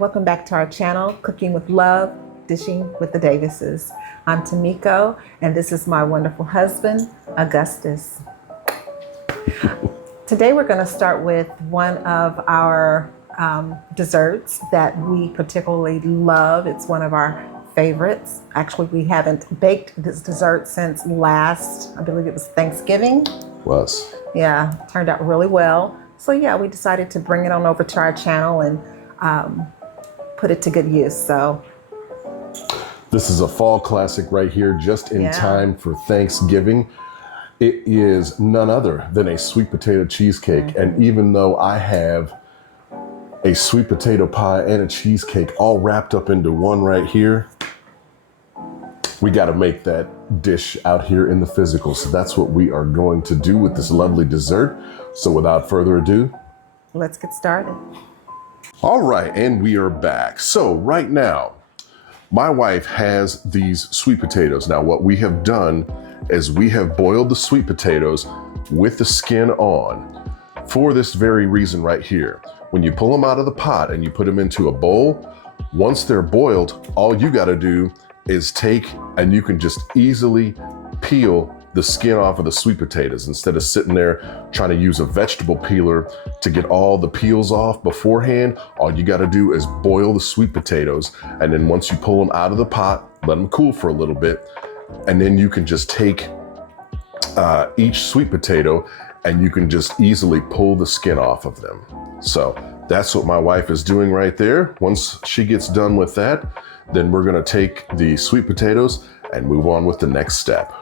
welcome back to our channel, Cooking with Love, Dishing with the Davises. I'm Tamiko, and this is my wonderful husband, Augustus. Today we're going to start with one of our desserts that we particularly love. It's one of our favorites. Actually, we haven't baked this dessert since last, I believe it was Thanksgiving. Yeah, turned out really well. So yeah, we decided to bring it on over to our channel and put it to good use. So this is a fall classic right here, just in time for Thanksgiving. It is none other than a sweet potato cheesecake. And even though I have a sweet potato pie and a cheesecake all wrapped up into one right here, we got to make that dish out here in the physical. So that's what we are going to do with this lovely dessert. So without further ado, let's get started. All right, and we are back. So right now, my wife has these sweet potatoes. Now what we have done is we have boiled the sweet potatoes with the skin on for this very reason right here. When you pull them out of the pot and you put them into a bowl, once they're boiled, all you got to do is take, and you can just easily peel the skin off of the sweet potatoes instead of sitting there trying to use a vegetable peeler to get all the peels off beforehand. All you got to do is boil the sweet potatoes, and then once you pull them out of the pot, let them cool for a little bit, and then you can just take each sweet potato and you can just easily pull the skin off of them. So that's what my wife is doing right there. Once she gets done with that, then we're gonna take the sweet potatoes and move on with the next step.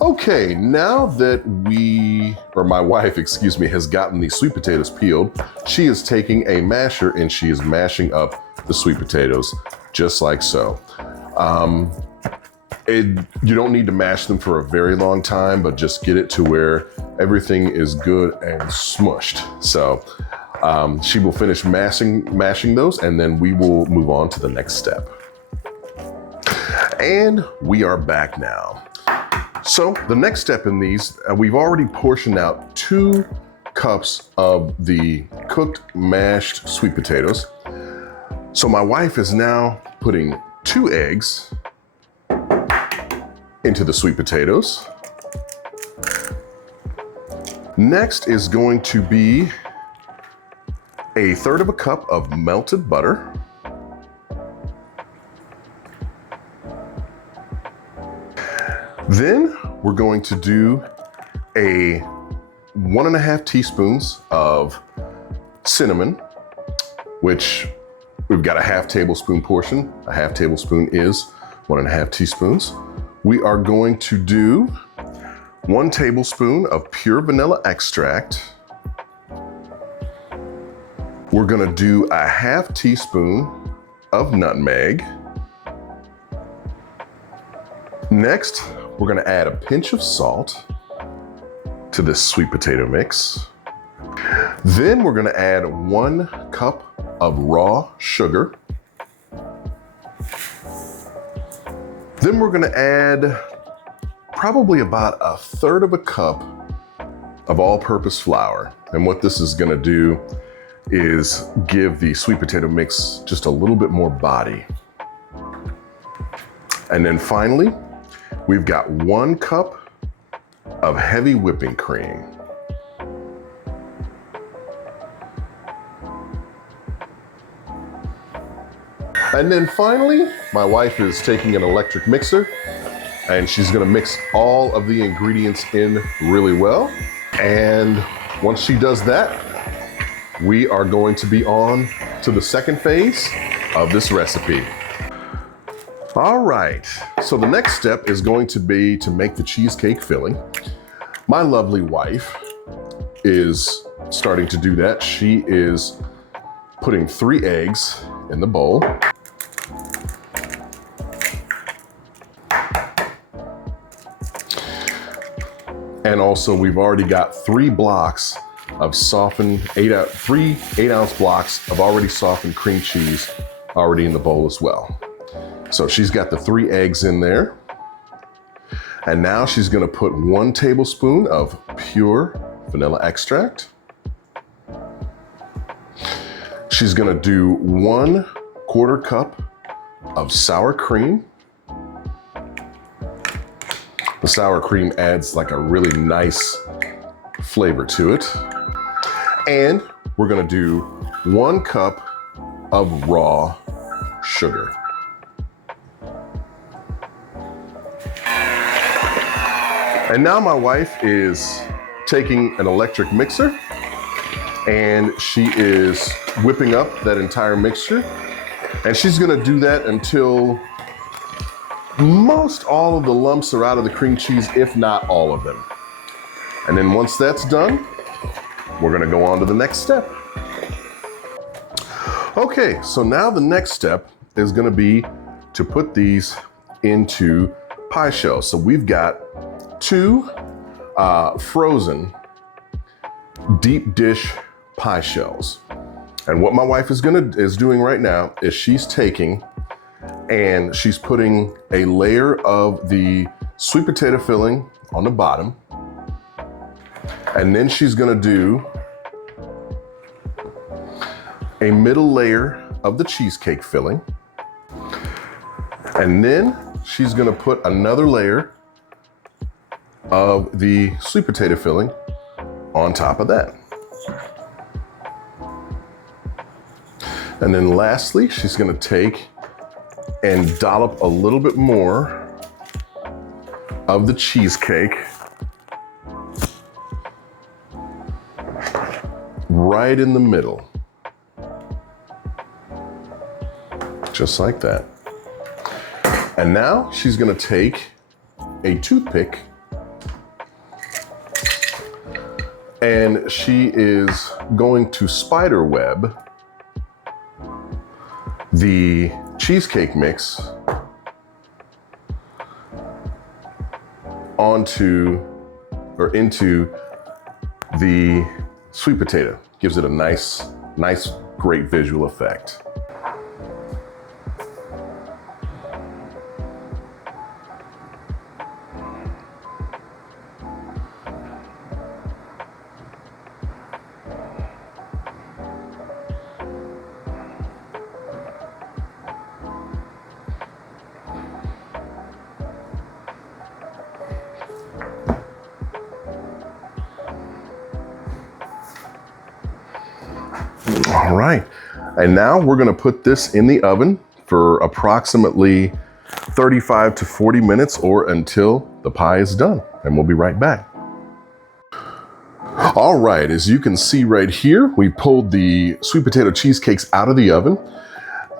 Okay, now that my wife, excuse me, has gotten the sweet potatoes peeled, she is taking a masher and she is mashing up the sweet potatoes just like so. You don't need to mash them for a very long time, but just get it to where everything is good and smushed. So she will finish mashing those, and then we will move on to the next step. And we are back now. So the next step in these, we've already portioned out 2 cups of the cooked mashed sweet potatoes. So my wife is now putting 2 eggs into the sweet potatoes. Next is going to be a 1/3 of a cup of melted butter. Then we're going to do a 1.5 teaspoons of cinnamon, which we've got a 1/2 tablespoon portion. A 1/2 tablespoon is 1.5 teaspoons. We are going to do 1 tablespoon of pure vanilla extract. We're gonna do a 1/2 teaspoon of nutmeg. Next, we're gonna add a pinch of salt to this sweet potato mix. Then we're gonna add 1 cup of raw sugar. Then we're gonna add probably about a 1/3 of a cup of all-purpose flour. And what this is gonna do is give the sweet potato mix just a little bit more body. And then finally, we've got 1 cup of heavy whipping cream. And then finally, my wife is taking an electric mixer and she's gonna mix all of the ingredients in really well. And once she does that, we are going to be on to the second phase of this recipe. All right, so the next step is going to be to make the cheesecake filling. My lovely wife is starting to do that. She is putting 3 eggs in the bowl. And also we've already got 3 blocks of softened, 3 8-ounce blocks of already softened cream cheese already in the bowl as well. So she's got the 3 eggs in there. And now she's gonna put 1 tablespoon of pure vanilla extract. She's gonna do 1/4 cup of sour cream. The sour cream adds like a really nice flavor to it. And we're gonna do 1 cup of raw sugar. And now my wife is taking an electric mixer and she is whipping up that entire mixture. And she's gonna do that until most all of the lumps are out of the cream cheese, if not all of them. And then once that's done, we're gonna go on to the next step. Okay, so now the next step is gonna be to put these into pie shells. So we've got 2 frozen deep dish pie shells. And what my wife is doing right now is she's taking and she's putting a layer of the sweet potato filling on the bottom. And then she's gonna do a middle layer of the cheesecake filling. And then she's gonna put another layer of the sweet potato filling on top of that. And then lastly, she's gonna take and dollop a little bit more of the cheesecake right in the middle. Just like that. And now she's gonna take a toothpick and she is going to spider web the cheesecake mix onto or into the sweet potato. Gives it a nice, great visual effect. All right, and now we're gonna put this in the oven for approximately 35 to 40 minutes or until the pie is done, and we'll be right back. All right, as you can see right here, we pulled the sweet potato cheesecakes out of the oven.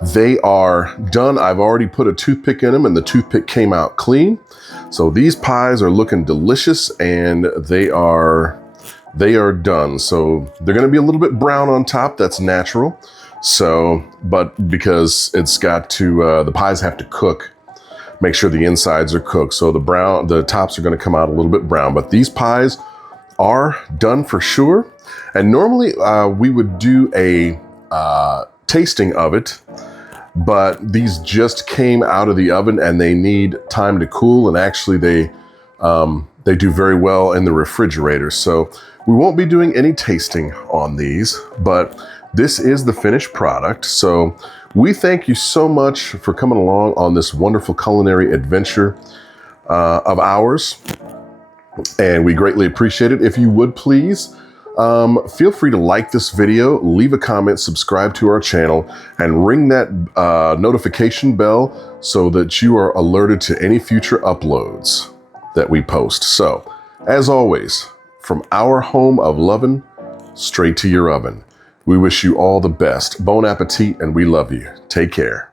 They are done. I've already put a toothpick in them and the toothpick came out clean. So these pies are looking delicious and they are done. So they're gonna be a little bit brown on top, that's natural. So, but because it's got to, the pies have to cook, make sure the insides are cooked. So the tops are gonna come out a little bit brown, but these pies are done for sure. And normally we would do a tasting of it, but these just came out of the oven and they need time to cool. And actually they do very well in the refrigerator. So we won't be doing any tasting on these, but this is the finished product. So we thank you so much for coming along on this wonderful culinary adventure of ours. And we greatly appreciate it. If you would please, feel free to like this video, leave a comment, subscribe to our channel, and ring that notification bell so that you are alerted to any future uploads that we post. So, as always, from our home of lovin' straight to your oven, we wish you all the best. Bon appetit, and we love you. Take care.